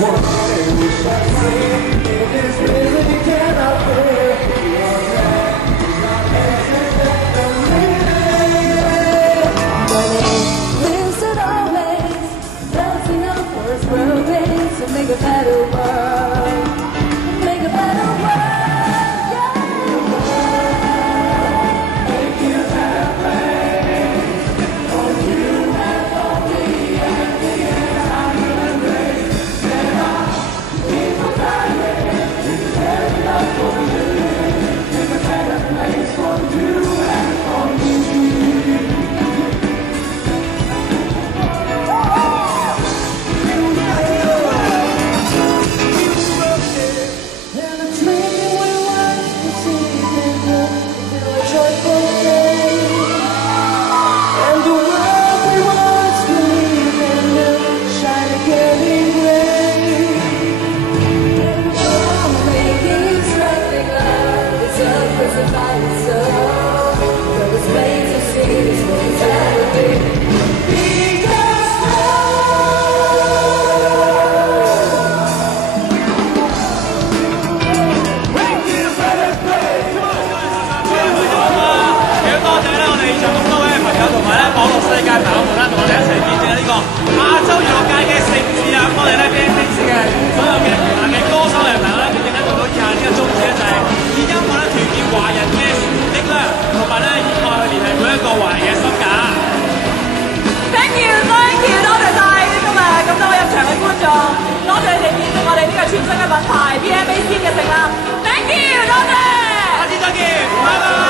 Make a better world. Make a better world. Yeah. Make you better place for you and for me and the entire race. There are people dying. There's enough for you. Make a better place for you and for me.世界朋友們啦，同我哋一齊見證呢個亞洲娛樂界嘅盛事啊！咁我哋咧 BNK 嘅所有嘅旗下嘅歌手嚟朋友咧，見證得到以下呢個宗旨咧，就係以音樂咧團結華人嘅力量，同埋咧以愛去聯繫每一個華人嘅心架。Thank you， 多謝晒今日咁多位入場嘅觀眾，多謝你哋見證我哋呢個全新嘅品牌 BNK 嘅成立。Thank you， 多謝。下次再見，拜拜。